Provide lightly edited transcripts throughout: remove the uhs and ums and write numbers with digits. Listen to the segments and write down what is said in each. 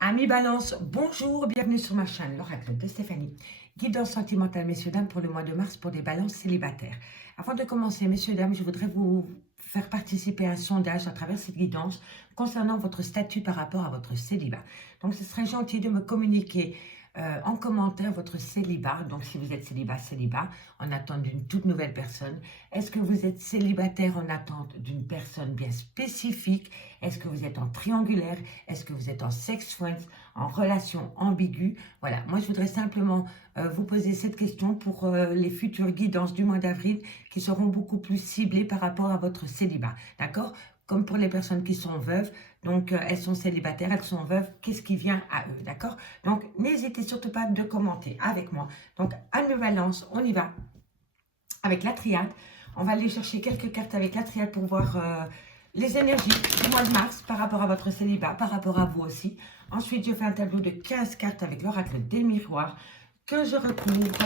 Amis Balance, bonjour, bienvenue sur ma chaîne, l'oracle de Stéphanie. Guidance sentimentale, messieurs, dames, pour le mois de mars pour des balances célibataires. Avant de commencer, messieurs, dames, je voudrais vous faire participer à un sondage à travers cette guidance concernant votre statut par rapport à votre célibat. Donc, ce serait gentil de me communiquer en commentaire votre célibat. Donc, si vous êtes célibat, en attente d'une toute nouvelle personne. Est-ce que vous êtes célibataire en attente d'une personne bien spécifique? Est-ce que vous êtes en triangulaire? Est-ce que vous êtes en sex friends, en relation ambiguë? Voilà, moi je voudrais simplement vous poser cette question pour les futures guidances du mois d'avril qui seront beaucoup plus ciblées par rapport à votre célibat, d'accord? Comme pour les personnes qui sont veuves, donc elles sont célibataires, elles sont veuves, qu'est-ce qui vient à eux, d'accord? Donc n'hésitez surtout pas de commenter avec moi. Donc à nos balances, on y va avec la triade. On va aller chercher quelques cartes avec la triade pour voir les énergies du mois de mars par rapport à votre célibat, par rapport à vous aussi. Ensuite, je fais un tableau de 15 cartes avec l'oracle des miroirs que je recouvre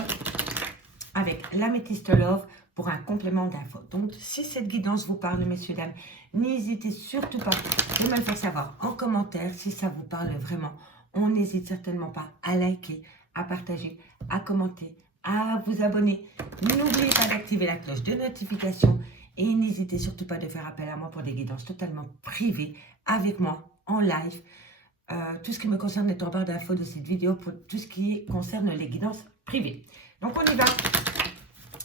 avec l'améthyste love pour un complément d'infos. Donc, si cette guidance vous parle, messieurs, dames, n'hésitez surtout pas de me le faire savoir en commentaire si ça vous parle vraiment. On n'hésite certainement pas à liker, à partager, à commenter, à vous abonner. N'oubliez pas d'activer la cloche de notification et n'hésitez surtout pas de faire appel à moi pour des guidances totalement privées avec moi en live. Tout ce qui me concerne est en barre d'infos de cette vidéo pour tout ce qui concerne les guidances privées. Donc on y va.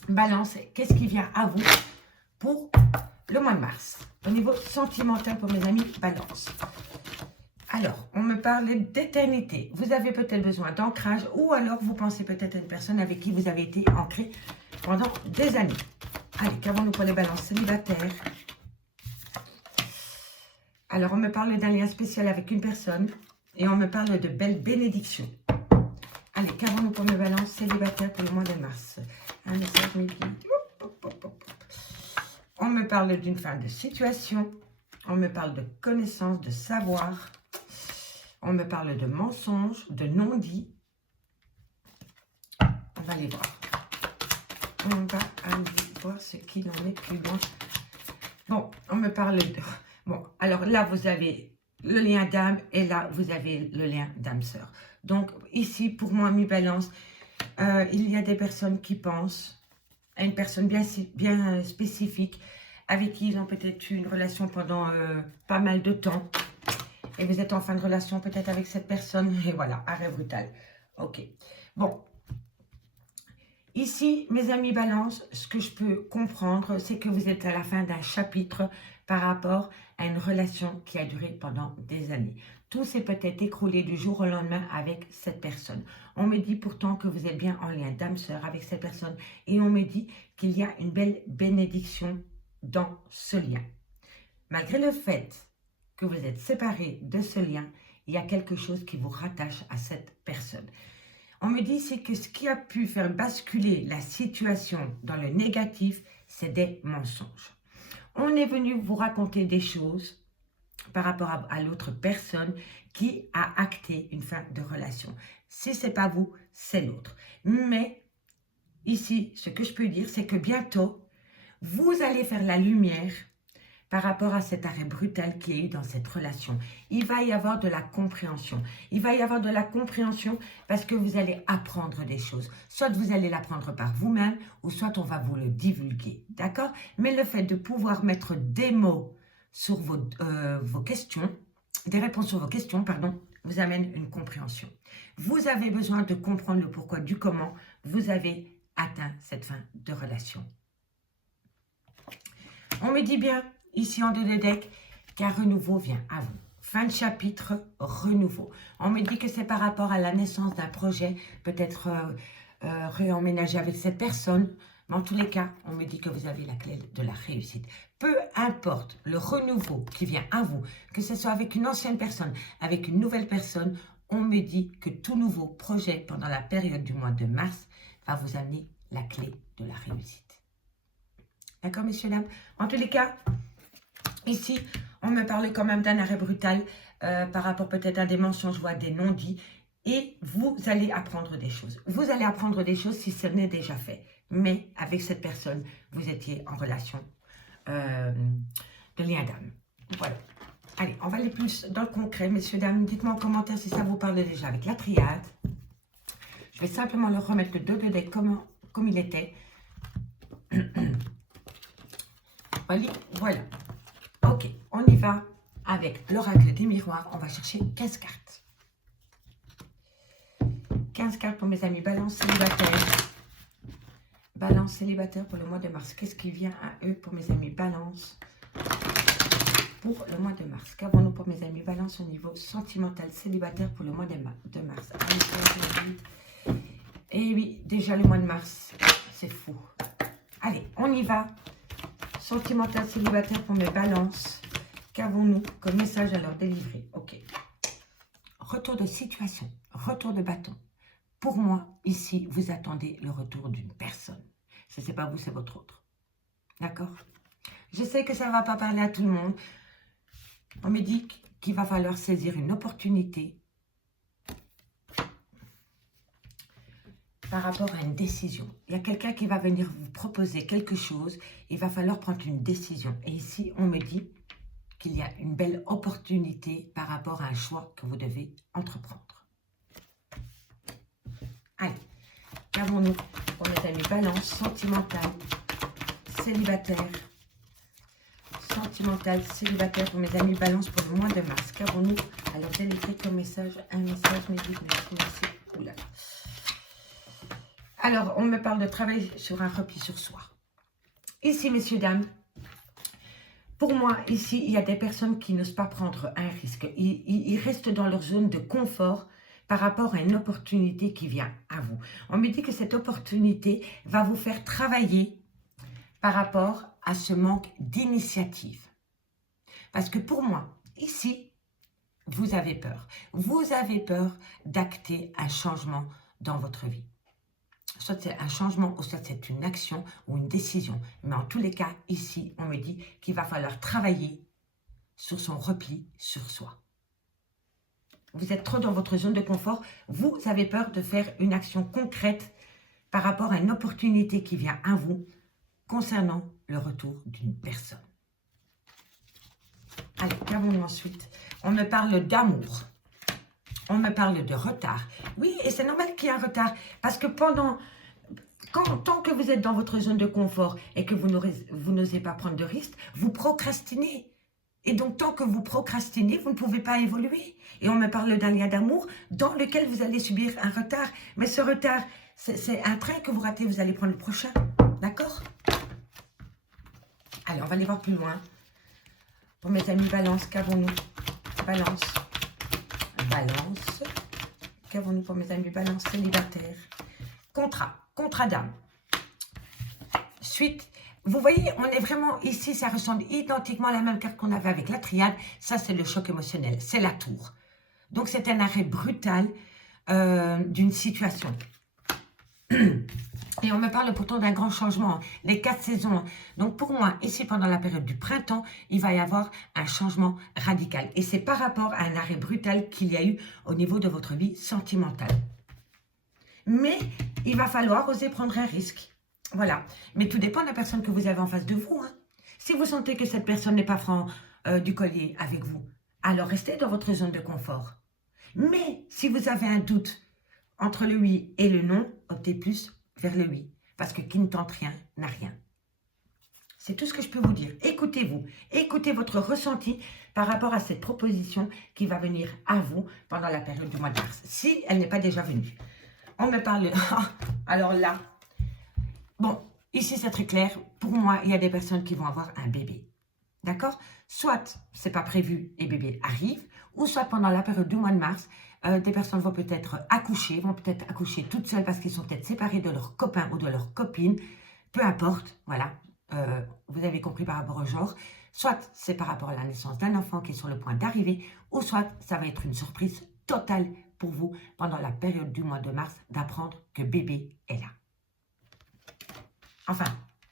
Balance, qu'est-ce qui vient à vous pour le mois de mars au niveau sentimental pour mes amis Balance? Alors, on me parle d'éternité. Vous avez peut-être besoin d'ancrage ou alors vous pensez peut-être à une personne avec qui vous avez été ancré pendant des années. Allez, qu'avons-nous pour les balances célibataires? Alors, on me parle d'un lien spécial avec une personne et on me parle de belles bénédictions. Allez, qu'avons-nous pour mes balances célibataires pour le mois de mars? Un message me dit... On me parle d'une fin de situation. On me parle de connaissance, de savoir. On me parle de mensonges, de non-dits. On va aller voir. On va aller voir ce qu'il en est plus loin. Bon, on me parle de... Bon, alors là, vous avez le lien d'âme et là, vous avez le lien d'âme-sœur. Donc, ici, pour moi, mi-balance, il y a des personnes qui pensent à une personne bien spécifique avec qui ils ont peut-être eu une relation pendant pas mal de temps. Et vous êtes en fin de relation peut-être avec cette personne. Et voilà, arrêt brutal. Ok. Bon. Ici, mes amis Balance, ce que je peux comprendre, c'est que vous êtes à la fin d'un chapitre par rapport à une relation qui a duré pendant des années. Tout s'est peut-être écroulé du jour au lendemain avec cette personne. On me dit pourtant que vous êtes bien en lien d'âme-sœur avec cette personne et on me dit qu'il y a une belle bénédiction dans ce lien. Malgré le fait que vous êtes séparés de ce lien, il y a quelque chose qui vous rattache à cette personne. On me dit c'est que ce qui a pu faire basculer la situation dans le négatif, c'est des mensonges. On est venu vous raconter des choses par rapport à l'autre personne qui a acté une fin de relation. Si ce n'est pas vous, c'est l'autre. Mais ici, ce que je peux dire, c'est que bientôt, vous allez faire la lumière par rapport à cet arrêt brutal qu'il y a eu dans cette relation. Il va y avoir de la compréhension. Il va y avoir de la compréhension parce que vous allez apprendre des choses. Soit vous allez l'apprendre par vous-même ou soit on va vous le divulguer. D'accord? Mais le fait de pouvoir mettre des mots sur vos questions, des réponses sur vos questions, pardon, vous amène une compréhension. Vous avez besoin de comprendre le pourquoi du comment vous avez atteint cette fin de relation. On me dit bien, ici en deux de deck, qu'un renouveau vient à vous. Fin de chapitre, renouveau. On me dit que c'est par rapport à la naissance d'un projet, peut-être réemménager avec cette personne. Mais en tous les cas, on me dit que vous avez la clé de la réussite. Peu importe le renouveau qui vient à vous, que ce soit avec une ancienne personne, avec une nouvelle personne, on me dit que tout nouveau projet pendant la période du mois de mars va vous amener la clé de la réussite. D'accord, messieurs, dames? En tous les cas, ici, on me parle quand même d'un arrêt brutal par rapport peut-être à des mensonges ou à des non-dits. Et vous allez apprendre des choses. Vous allez apprendre des choses si ce n'est déjà fait. Mais avec cette personne, vous étiez en relation de lien d'âme. Voilà. Allez, on va aller plus dans le concret, messieurs, dames. Dites-moi en commentaire si ça vous parle déjà avec la triade. Je vais simplement leur remettre le dos de deck comme il était. Voilà. Ok, on y va avec l'oracle des miroirs. On va chercher 15 cartes. 15 cartes pour mes amis balance célibataires. Balance célibataire pour le mois de mars. Qu'est-ce qui vient à eux pour mes amis balance pour le mois de mars? Qu'avons-nous pour mes amis balance au niveau sentimental célibataire pour le mois de mars? Et oui, déjà le mois de mars, c'est fou. Allez, on y va. Sentimental célibataire pour mes balances. Qu'avons-nous comme message à leur délivrer? Ok. Retour de situation, retour de bâton. Pour moi, ici, vous attendez le retour d'une personne. Ce n'est pas vous, c'est votre autre. D'accord? Je sais que ça ne va pas parler à tout le monde. On me dit qu'il va falloir saisir une opportunité par rapport à une décision. Il y a quelqu'un qui va venir vous proposer quelque chose. Il va falloir prendre une décision. Et ici, on me dit qu'il y a une belle opportunité par rapport à un choix que vous devez entreprendre. Allez, qu'avons-nous pour mes amis balance sentimentale, célibataire. Sentimental, célibataire pour mes amis balance pour le mois de mars. Qu'avons-nous? Alors, j'ai écrit comme message, un message, mais dites merci. Oula. Alors, on me parle de travail sur un repli sur soi. Ici, messieurs, dames, pour moi, ici, il y a des personnes qui n'osent pas prendre un risque. Ils restent dans leur zone de confort par rapport à une opportunité qui vient à vous. On me dit que cette opportunité va vous faire travailler par rapport à ce manque d'initiative. Parce que pour moi, ici, vous avez peur. Vous avez peur d'acter un changement dans votre vie. Soit c'est un changement, ou soit c'est une action ou une décision. Mais en tous les cas, ici, on me dit qu'il va falloir travailler sur son repli sur soi. Vous êtes trop dans votre zone de confort. Vous avez peur de faire une action concrète par rapport à une opportunité qui vient à vous concernant le retour d'une personne. Allez, qu'avons-nous ensuite? On me parle d'amour. On me parle de retard. Oui, et c'est normal qu'il y ait un retard. Parce que tant que vous êtes dans votre zone de confort et que vous n'osez pas prendre de risques, vous procrastinez. Et donc, tant que vous procrastinez, vous ne pouvez pas évoluer. Et on me parle d'un lien d'amour dans lequel vous allez subir un retard. Mais ce retard, c'est un train que vous ratez, vous allez prendre le prochain. D'accord? Allez, on va aller voir plus loin. Pour mes amis balance, qu'avons-nous? Balance. Balance. Qu'avons-nous pour mes amis balance célibataire? Contrat d'âme. Suite. Vous voyez, on est vraiment ici, ça ressemble identiquement à la même carte qu'on avait avec la triade. Ça, c'est le choc émotionnel. C'est la tour. Donc, c'est un arrêt brutal d'une situation. Et on me parle pourtant d'un grand changement, les 4 saisons. Donc pour moi, ici pendant la période du printemps, il va y avoir un changement radical. Et c'est par rapport à un arrêt brutal qu'il y a eu au niveau de votre vie sentimentale. Mais il va falloir oser prendre un risque. Voilà. Mais tout dépend de la personne que vous avez en face de vous. Hein. Si vous sentez que cette personne n'est pas franc du collier avec vous, alors restez dans votre zone de confort. Mais si vous avez un doute entre le oui et le non, optez plus vers le oui. Parce que qui ne tente rien n'a rien. C'est tout ce que je peux vous dire. Écoutez-vous. Écoutez votre ressenti par rapport à cette proposition qui va venir à vous pendant la période du mois de mars. Si elle n'est pas déjà venue. On me parle... Alors là... Bon, ici c'est très clair. Pour moi, il y a des personnes qui vont avoir un bébé. D'accord? Soit c'est pas prévu et bébé arrive, ou soit pendant la période du mois de mars, des personnes vont peut-être accoucher toutes seules parce qu'ils sont peut-être séparés de leurs copains ou de leurs copines. Peu importe, voilà. Vous avez compris par rapport au genre. Soit c'est par rapport à la naissance d'un enfant qui est sur le point d'arriver, ou soit ça va être une surprise totale pour vous pendant la période du mois de mars d'apprendre que bébé est là. Enfin,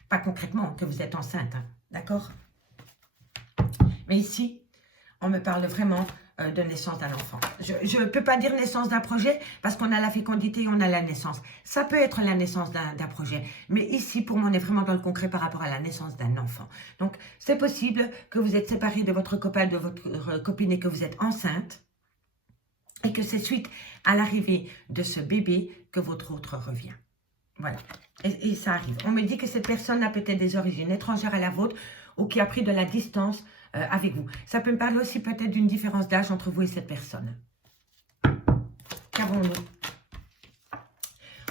pas concrètement que vous êtes enceinte, hein, d'accord? Mais ici, on me parle vraiment de naissance d'un enfant. Je ne peux pas dire naissance d'un projet parce qu'on a la fécondité et on a la naissance. Ça peut être la naissance d'un projet. Mais ici, pour moi, on est vraiment dans le concret par rapport à la naissance d'un enfant. Donc, c'est possible que vous êtes séparé de votre copain, de votre copine et que vous êtes enceinte. Et que c'est suite à l'arrivée de ce bébé que votre autre revient. Voilà. Et ça arrive. On me dit que cette personne a peut-être des origines étrangères à la vôtre ou qui a pris de la distance avec vous. Ça peut me parler aussi peut-être d'une différence d'âge entre vous et cette personne. Qu'avons-nous?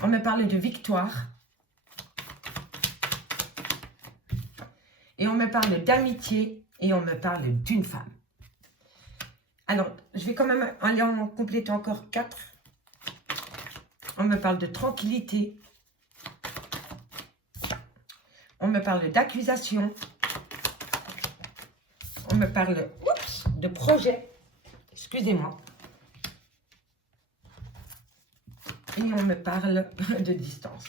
On me parle de victoire. Et on me parle d'amitié. Et on me parle d'une femme. Alors, je vais quand même aller en compléter encore 4. On me parle de tranquillité. On me parle d'accusation. On me parle de projet. Excusez-moi. Et on me parle de distance.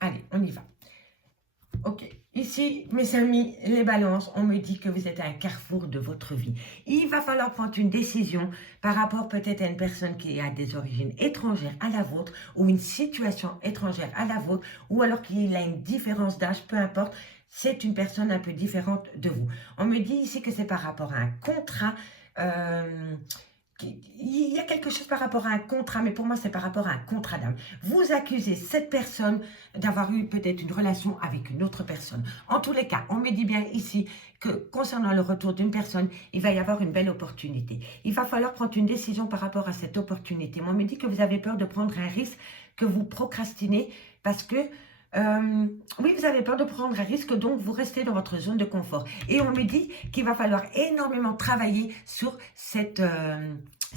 Allez, on y va. Ok. Ici, mes amis, les balances, on me dit que vous êtes à un carrefour de votre vie. Il va falloir prendre une décision par rapport peut-être à une personne qui a des origines étrangères à la vôtre ou une situation étrangère à la vôtre ou alors qu'il a une différence d'âge, peu importe. C'est une personne un peu différente de vous. On me dit ici que c'est par rapport à un contrat. Il y a quelque chose par rapport à un contrat, mais pour moi, c'est par rapport à un contrat d'âme. Vous accusez cette personne d'avoir eu peut-être une relation avec une autre personne. En tous les cas, on me dit bien ici que concernant le retour d'une personne, il va y avoir une belle opportunité. Il va falloir prendre une décision par rapport à cette opportunité. Moi, on me dit que vous avez peur de prendre un risque, que vous procrastinez parce que oui, vous avez peur de prendre un risque, donc vous restez dans votre zone de confort. Et on me dit qu'il va falloir énormément travailler sur cette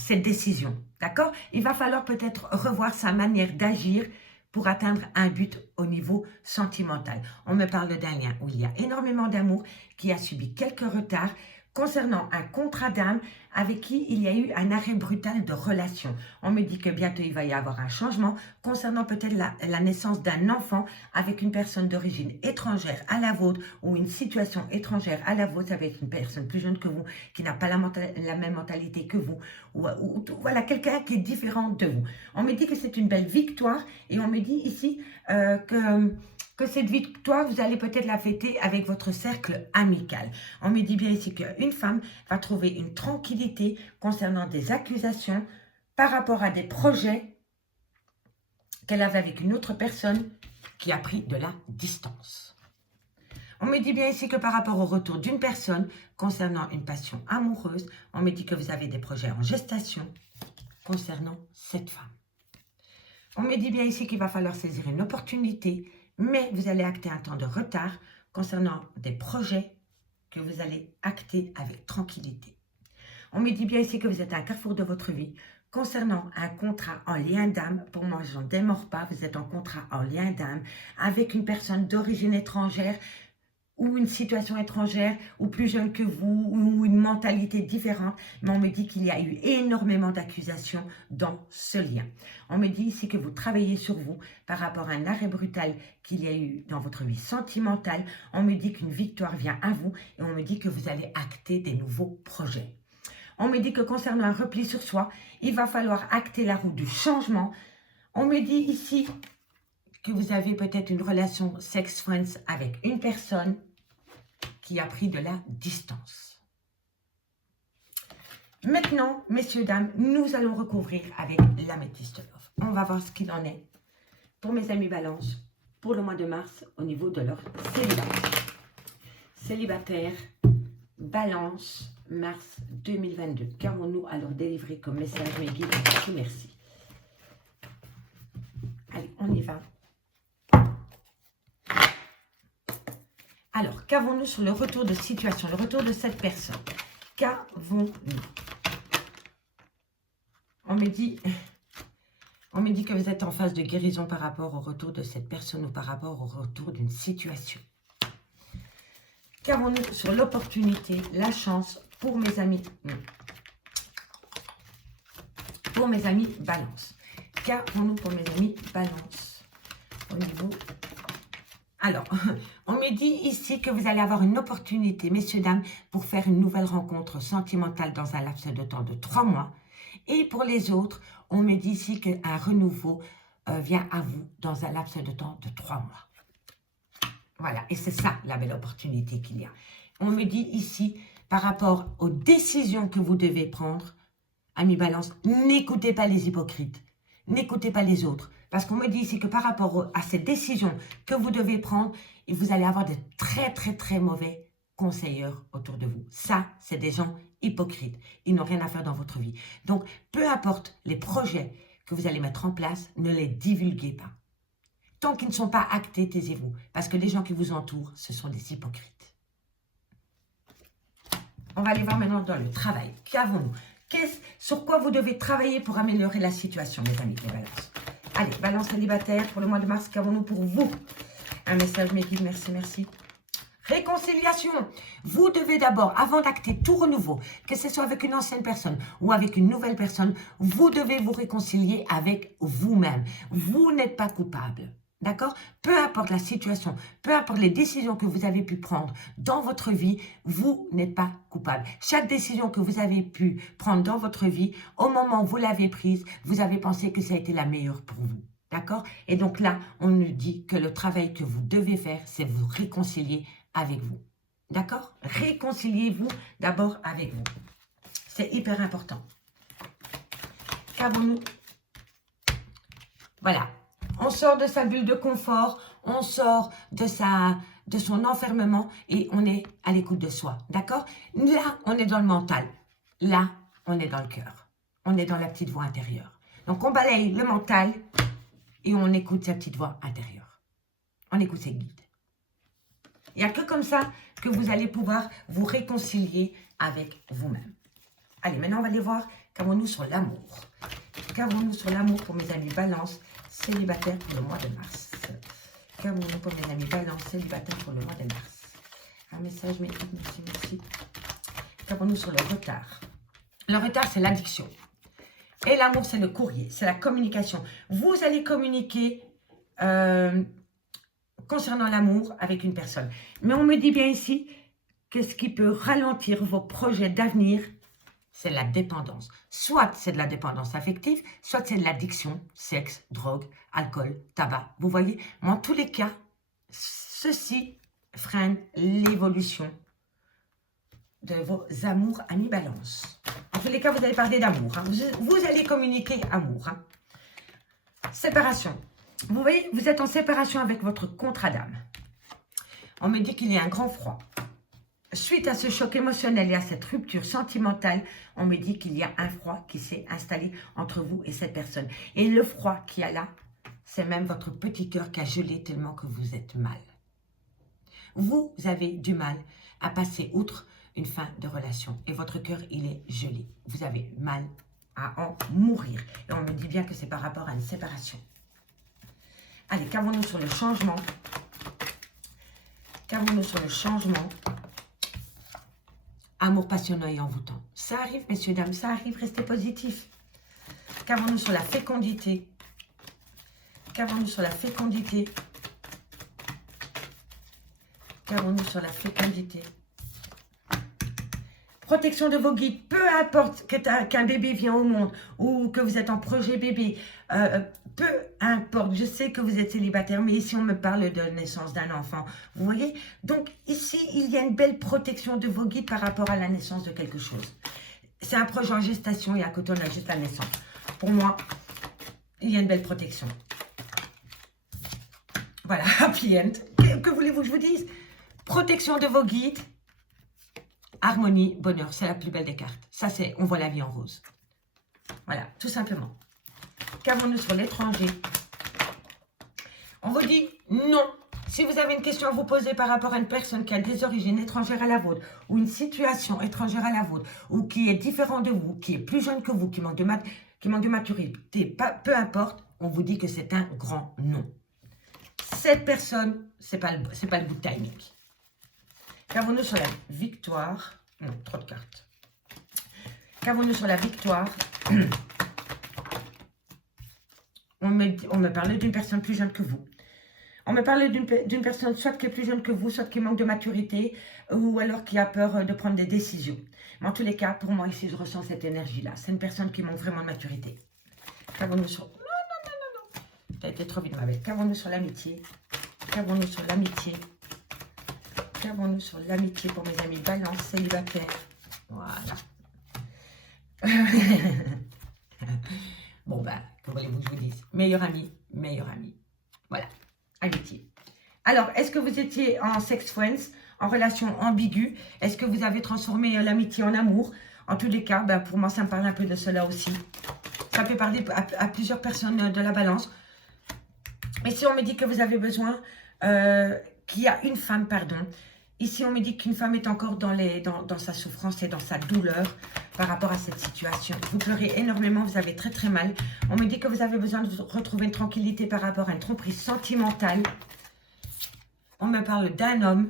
décision, d'accord? Il va falloir peut-être revoir sa manière d'agir pour atteindre un but au niveau sentimental. On me parle d'un lien où il y a énormément d'amour, qui a subi quelques retards, concernant un contrat d'âme avec qui il y a eu un arrêt brutal de relation. On me dit que bientôt il va y avoir un changement concernant peut-être la naissance d'un enfant avec une personne d'origine étrangère à la vôtre ou une situation étrangère à la vôtre avec une personne plus jeune que vous qui n'a pas la même mentalité que vous ou voilà, quelqu'un qui est différent de vous. On me dit que c'est une belle victoire et on me dit ici que cette victoire, vous allez peut-être la fêter avec votre cercle amical. On me dit bien ici qu'une femme va trouver une tranquillité concernant des accusations par rapport à des projets qu'elle avait avec une autre personne qui a pris de la distance. On me dit bien ici que par rapport au retour d'une personne concernant une passion amoureuse, on me dit que vous avez des projets en gestation concernant cette femme. On me dit bien ici qu'il va falloir saisir une opportunité, mais vous allez acter un temps de retard concernant des projets que vous allez acter avec tranquillité. On me dit bien ici que vous êtes à un carrefour de votre vie concernant un contrat en lien d'âme. Pour moi, je n'en démords pas, vous êtes en contrat en lien d'âme avec une personne d'origine étrangère ou une situation étrangère, ou plus jeune que vous, ou une mentalité différente, mais on me dit qu'il y a eu énormément d'accusations dans ce lien. On me dit ici que vous travaillez sur vous par rapport à un arrêt brutal qu'il y a eu dans votre vie sentimentale. On me dit qu'une victoire vient à vous, et on me dit que vous allez acter des nouveaux projets. On me dit que concernant un repli sur soi, il va falloir acter la roue du changement. On me dit ici que vous avez peut-être une relation sex-friends avec une personne qui a pris de la distance. Maintenant, messieurs, dames, nous allons recouvrir avec l'améthyste love. On va voir ce qu'il en est pour mes amis balance pour le mois de mars au niveau de leur célibat. Célibataire, balance, mars 2022. Qu'avons-nous à leur délivrer comme message, mes guides? Merci, merci. Allez, on y va. Alors, qu'avons-nous sur le retour de situation, le retour de cette personne? Qu'avons-nous? On me dit que vous êtes en phase de guérison par rapport au retour de cette personne ou par rapport au retour d'une situation. Qu'avons-nous sur l'opportunité, la chance pour mes amis? Pour mes amis balance. Qu'avons-nous pour mes amis balance au niveau Alors, on me dit ici que vous allez avoir une opportunité, messieurs, dames, pour faire une nouvelle rencontre sentimentale dans un laps de temps de 3 mois. Et pour les autres, on me dit ici qu'un renouveau vient à vous dans un laps de temps de 3 mois. Voilà, et c'est ça la belle opportunité qu'il y a. On me dit ici, par rapport aux décisions que vous devez prendre, amis balance, n'écoutez pas les hypocrites, n'écoutez pas les autres. Parce qu'on me dit ici que par rapport à ces décisions que vous devez prendre, vous allez avoir de très très très mauvais conseillers autour de vous. Ça, c'est des gens hypocrites. Ils n'ont rien à faire dans votre vie. Donc, peu importe les projets que vous allez mettre en place, ne les divulguez pas. Tant qu'ils ne sont pas actés, taisez-vous. Parce que les gens qui vous entourent, ce sont des hypocrites. On va aller voir maintenant dans le travail. Qu'avons-nous? Sur quoi vous devez travailler pour améliorer la situation, mes amis, les balances? Allez, balance célibataire pour le mois de mars, qu'avons-nous pour vous? Un message, mes guides, merci, merci. Réconciliation. Vous devez d'abord, avant d'acter tout renouveau, que ce soit avec une ancienne personne ou avec une nouvelle personne, vous devez vous réconcilier avec vous-même. Vous n'êtes pas coupable. D'accord? Peu importe la situation, peu importe les décisions que vous avez pu prendre dans votre vie, vous n'êtes pas coupable. Chaque décision que vous avez pu prendre dans votre vie, au moment où vous l'avez prise, vous avez pensé que ça a été la meilleure pour vous. D'accord? Et donc là, on nous dit que le travail que vous devez faire, c'est vous réconcilier avec vous. D'accord? Réconciliez-vous d'abord avec vous. C'est hyper important. Qu'avons-nous? Voilà. On sort de sa bulle de confort, on sort de son enfermement et on est à l'écoute de soi. D'accord? Là, on est dans le mental. Là, on est dans le cœur. On est dans la petite voix intérieure. Donc, on balaye le mental et on écoute sa petite voix intérieure. On écoute ses guides. Il n'y a que comme ça que vous allez pouvoir vous réconcilier avec vous-même. Allez, maintenant, on va aller voir qu'avons-nous sur l'amour. Qu'avons-nous sur l'amour pour mes amis balance célibataires pour le mois de mars? Qu'avons-nous pour mes amis balance célibataires pour le mois de mars? Un message, merci, merci. Qu'avons-nous sur le retard? Le retard, c'est l'addiction. Et l'amour, c'est le courrier, c'est la communication. Vous allez communiquer concernant l'amour avec une personne. Mais on me dit bien ici que ce qui peut ralentir vos projets d'avenir, c'est la dépendance. Soit c'est de la dépendance affective, soit c'est de l'addiction, sexe, drogue, alcool, tabac. Vous voyez, mais en tous les cas, ceci freine l'évolution de vos amours amis balance. En tous les cas, vous allez parler d'amour. Hein. Vous allez communiquer amour. Hein. Séparation. Vous voyez, vous êtes en séparation avec votre contrat d'âme. On me dit qu'il y a un grand froid. Suite à ce choc émotionnel et à cette rupture sentimentale, on me dit qu'il y a un froid qui s'est installé entre vous et cette personne. Et le froid qu'il y a là, c'est même votre petit cœur qui a gelé tellement que vous êtes mal. Vous avez du mal à passer outre une fin de relation. Et votre cœur, il est gelé. Vous avez mal à en mourir. Et on me dit bien que c'est par rapport à une séparation. Allez, qu'avons-nous sur le changement? Qu'avons-nous sur le changement? Amour passionnant et envoûtant. Ça arrive, messieurs, dames, ça arrive, restez positifs. Qu'avons-nous sur la fécondité? Qu'avons-nous sur la fécondité? Qu'avons-nous sur la fécondité? Protection de vos guides, peu importe qu'un bébé vient au monde ou que vous êtes en projet bébé, peu importe, je sais que vous êtes célibataire, mais ici on me parle de naissance d'un enfant, vous voyez? Donc ici, il y a une belle protection de vos guides par rapport à la naissance de quelque chose. C'est un projet en gestation et à côté on a juste la naissance. Pour moi, il y a une belle protection. Voilà, happy end. Que voulez-vous que je vous dise? Protection de vos guides. Harmonie, bonheur, c'est la plus belle des cartes. Ça, c'est, on voit la vie en rose. Voilà, tout simplement. Qu'avons-nous sur l'étranger? On vous dit non. Si vous avez une question à vous poser par rapport à une personne qui a des origines étrangères à la vôtre, ou une situation étrangère à la vôtre, ou qui est différent de vous, qui est plus jeune que vous, qui manque de maturité, peu importe, on vous dit que c'est un grand non. Cette personne, c'est pas le good timing. Qu'avons-nous sur la victoire? Non, trop de cartes. Qu'avons-nous sur la victoire? On me parlait d'une personne plus jeune que vous. On me parle d'une personne soit qui est plus jeune que vous, soit qui manque de maturité, ou alors qui a peur de prendre des décisions. Mais en tous les cas, pour moi, ici, je ressens cette énergie-là. C'est une personne qui manque vraiment de maturité. Qu'avons-nous sur... Non, non, non, non, non. T'as été trop vite, ma belle. Qu'avons-nous sur l'amitié? Qu'avons-nous sur l'amitié? Qu'avons-nous sur l'amitié pour mes amis Balance, célibataires? Voilà. Bon, ben, que voulez-vous que je vous dise? Meilleur ami, meilleur ami. Voilà, amitié. Alors, est-ce que vous étiez en sex friends, en relation ambiguë? Est-ce que vous avez transformé l'amitié en amour? En tous les cas, ben, pour moi, ça me parle un peu de cela aussi. Ça peut parler à plusieurs personnes de la balance. Mais si on me dit que vous avez besoin, qu'il y a une femme, pardon. Ici, on me dit qu'une femme est encore dans sa souffrance et dans sa douleur par rapport à cette situation. Vous pleurez énormément, vous avez très très mal. On me dit que vous avez besoin de retrouver une tranquillité par rapport à une tromperie sentimentale. On me parle d'un homme.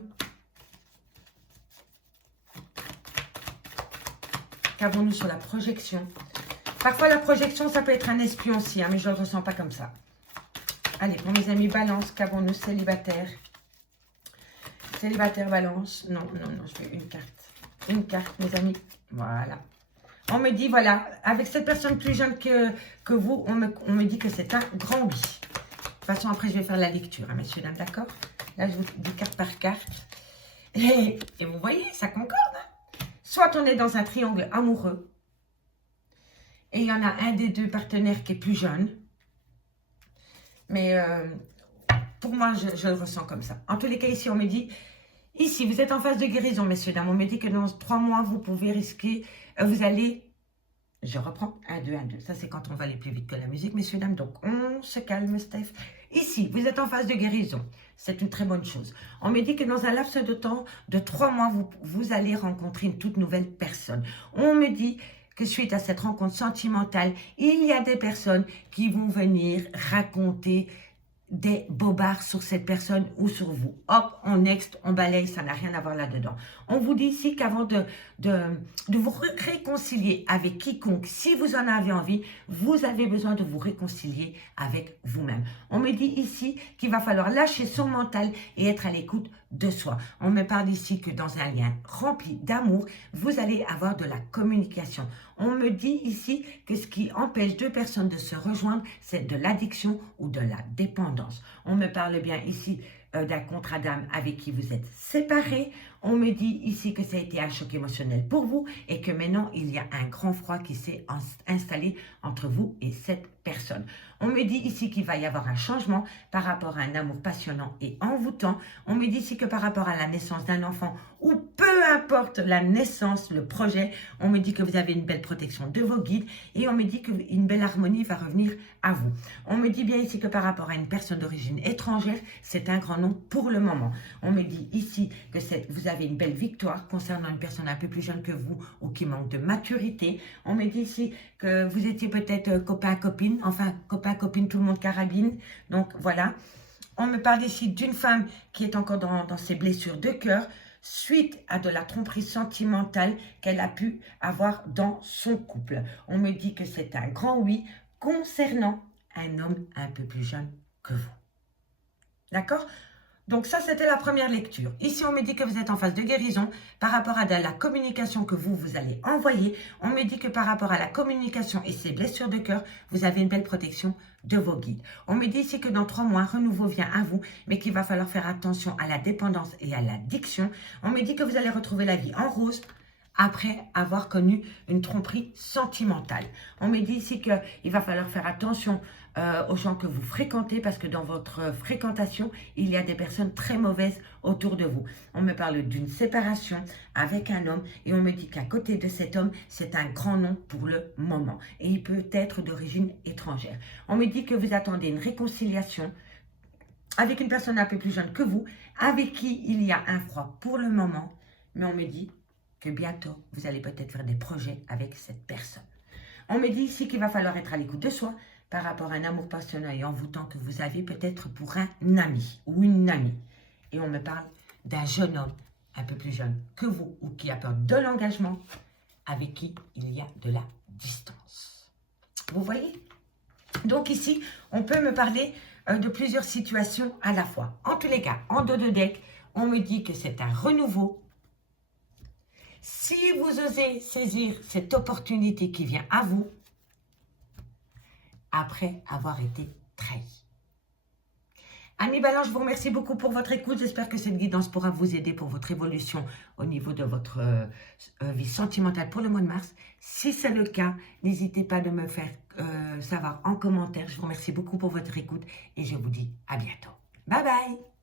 Qu'avons-nous sur la projection? Parfois, la projection, ça peut être un espion aussi, hein, mais je ne le ressens pas comme ça. Allez, pour mes amis Balance, qu'avons-nous célibataires? Célibataire Balance. Non, non, non, je veux une carte. Une carte, mes amis. Voilà. On me dit, voilà, avec cette personne plus jeune que vous, on me dit que c'est un grand oui. De toute façon, après, je vais faire la lecture, hein, messieurs, dames, d'accord? Là, je vous dis carte par carte. Et vous voyez, ça concorde. Hein? Soit on est dans un triangle amoureux, et il y en a un des deux partenaires qui est plus jeune. Mais pour moi, je le ressens comme ça. En tous les cas, ici, on me dit... Ici, vous êtes en phase de guérison, messieurs, dames. On me dit que dans 3 mois, vous pouvez risquer... vous allez... Je reprends. 1, 2, 1, 2. Ça, c'est quand on va aller plus vite que la musique, messieurs, dames. Donc, on se calme, Steph. Ici, vous êtes en phase de guérison. C'est une très bonne chose. On me dit que dans un laps de temps de 3 mois, vous allez rencontrer une toute nouvelle personne. On me dit que suite à cette rencontre sentimentale, il y a des personnes qui vont venir raconter des bobards sur cette personne ou sur vous. Hop, on next, on balaye, ça n'a rien à voir là-dedans. On vous dit ici qu'avant de vous réconcilier avec quiconque, si vous en avez envie, vous avez besoin de vous réconcilier avec vous-même. On me dit ici qu'il va falloir lâcher son mental et être à l'écoute de soi. On me parle ici que dans un lien rempli d'amour, vous allez avoir de la communication. On me dit ici que ce qui empêche 2 personnes de se rejoindre, c'est de l'addiction ou de la dépendance. On me parle bien ici d'un contrat d'âme avec qui vous êtes séparés. On me dit ici que ça a été un choc émotionnel pour vous et que maintenant, il y a un grand froid qui s'est installé entre vous et cette personne. On me dit ici qu'il va y avoir un changement par rapport à un amour passionnant et envoûtant. On me dit ici que par rapport à la naissance d'un enfant ou peu importe la naissance, le projet, on me dit que vous avez une belle protection de vos guides et on me dit qu'une belle harmonie va revenir à vous. On me dit bien ici que par rapport à une personne d'origine étrangère, c'est un grand nom pour le moment. On me dit ici que vous avez une belle victoire concernant une personne un peu plus jeune que vous ou qui manque de maturité. On me dit ici que vous étiez peut-être copain-copine, enfin copain-copine, tout le monde carabine. Donc voilà. On me parle ici d'une femme qui est encore dans ses blessures de cœur suite à de la tromperie sentimentale qu'elle a pu avoir dans son couple. On me dit que c'est un grand oui concernant un homme un peu plus jeune que vous. D'accord ? Donc ça, c'était la première lecture. Ici, on me dit que vous êtes en phase de guérison par rapport à la communication que vous allez envoyer. On me dit que par rapport à la communication et ses blessures de cœur, vous avez une belle protection de vos guides. On me dit ici que dans 3 mois, un renouveau vient à vous, mais qu'il va falloir faire attention à la dépendance et à l'addiction. On me dit que vous allez retrouver la vie en rose après avoir connu une tromperie sentimentale. On me dit ici qu'il va falloir faire attention aux gens que vous fréquentez parce que dans votre fréquentation, il y a des personnes très mauvaises autour de vous. On me parle d'une séparation avec un homme et on me dit qu'à côté de cet homme, c'est un grand nom pour le moment et il peut être d'origine étrangère. On me dit que vous attendez une réconciliation avec une personne un peu plus jeune que vous, avec qui il y a un froid pour le moment, mais on me dit que bientôt, vous allez peut-être faire des projets avec cette personne. On me dit ici qu'il va falloir être à l'écoute de soi par rapport à un amour passionnel et envoûtant que vous avez peut-être pour un ami ou une amie. Et on me parle d'un jeune homme un peu plus jeune que vous ou qui a peur de l'engagement avec qui il y a de la distance. Vous voyez ? Donc ici, on peut me parler de plusieurs situations à la fois. En tous les cas, en dos de deck, on me dit que c'est un renouveau. Si vous osez saisir cette opportunité qui vient à vous, après avoir été trahi. Amis Balance, je vous remercie beaucoup pour votre écoute. J'espère que cette guidance pourra vous aider pour votre évolution au niveau de votre vie sentimentale pour le mois de mars. Si c'est le cas, n'hésitez pas de me faire savoir en commentaire. Je vous remercie beaucoup pour votre écoute et je vous dis à bientôt. Bye bye!